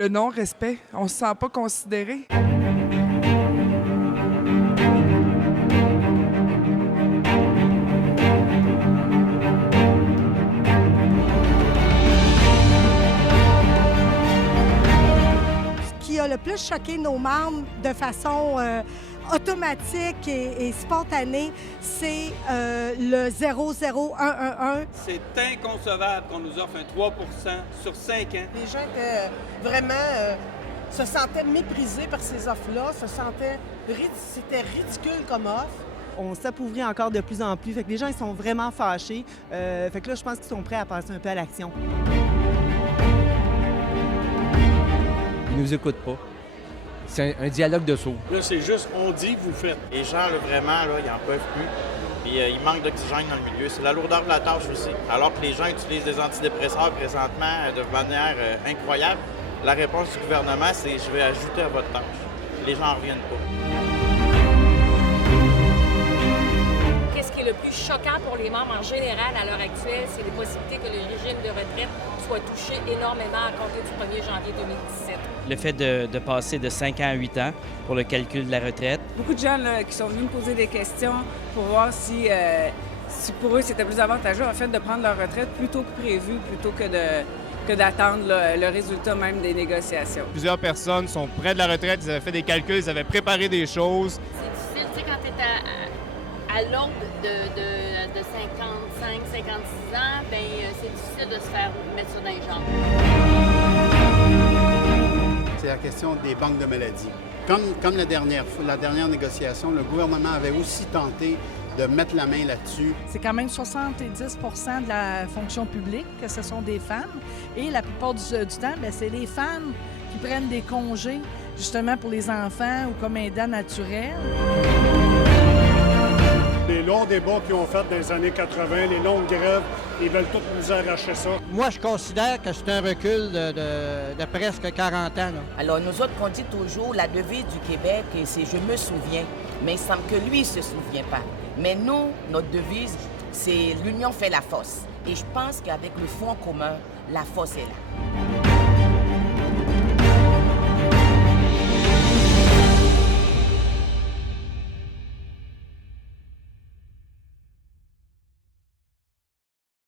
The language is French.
Le non-respect, on se sent pas considéré. Ce qui a le plus choqué nos membres de façon automatique et spontanée, c'est le 00111. C'est inconcevable qu'on nous offre un 3 sur 5 ans. Les gens étaient vraiment se sentaient méprisés par ces offres-là, c'était ridicule comme offre. On s'appauvrit encore de plus en plus. Fait que les gens, ils sont vraiment fâchés. Fait que là, je pense qu'ils sont prêts à passer un peu à l'action. Ils nous écoutent pas. C'est un dialogue de sourds. Là, c'est juste, on dit, vous faites. Les gens, là, vraiment, là, ils n'en peuvent plus. Puis il manque d'oxygène dans le milieu. C'est la lourdeur de la tâche aussi. Alors que les gens utilisent des antidépresseurs présentement de manière incroyable, la réponse du gouvernement, c'est « je vais ajouter à votre tâche ». Les gens n'en reviennent pas. Qu'est-ce qui est le plus choquant pour les membres en général à l'heure actuelle, c'est les possibilités que le régime de retraite soit touché énormément à compter du 1er janvier 2017. Le fait de passer de 5 ans à 8 ans pour le calcul de la retraite. Beaucoup de gens là, qui sont venus me poser des questions pour voir si pour eux c'était plus avantageux en fait de prendre leur retraite plus tôt que prévu, plutôt que d'attendre le résultat même des négociations. Plusieurs personnes sont près de la retraite, ils avaient fait des calculs, ils avaient préparé des choses. C'est difficile, tu sais, quand tu es à l'aube de 55, 56 ans, bien, c'est difficile de se faire mettre ça dans les jambes. C'est la question des banques de maladie. Comme la dernière négociation, le gouvernement avait aussi tenté de mettre la main là-dessus. C'est quand même 70 de la fonction publique que ce sont des femmes. Et la plupart du temps, bien, c'est les femmes qui prennent des congés justement pour les enfants ou comme aidants naturels. Les longs débats qu'ils ont fait dans les années 80, les longues grèves, ils veulent tous nous arracher ça. Moi, je considère que c'est un recul de presque 40 ans. Là. Alors, nous autres, on dit toujours, la devise du Québec, c'est « je me souviens », mais il semble que lui, il ne se souvient pas. Mais nous, notre devise, c'est « l'union fait la force ». Et je pense qu'avec le Fonds commun, la force est là.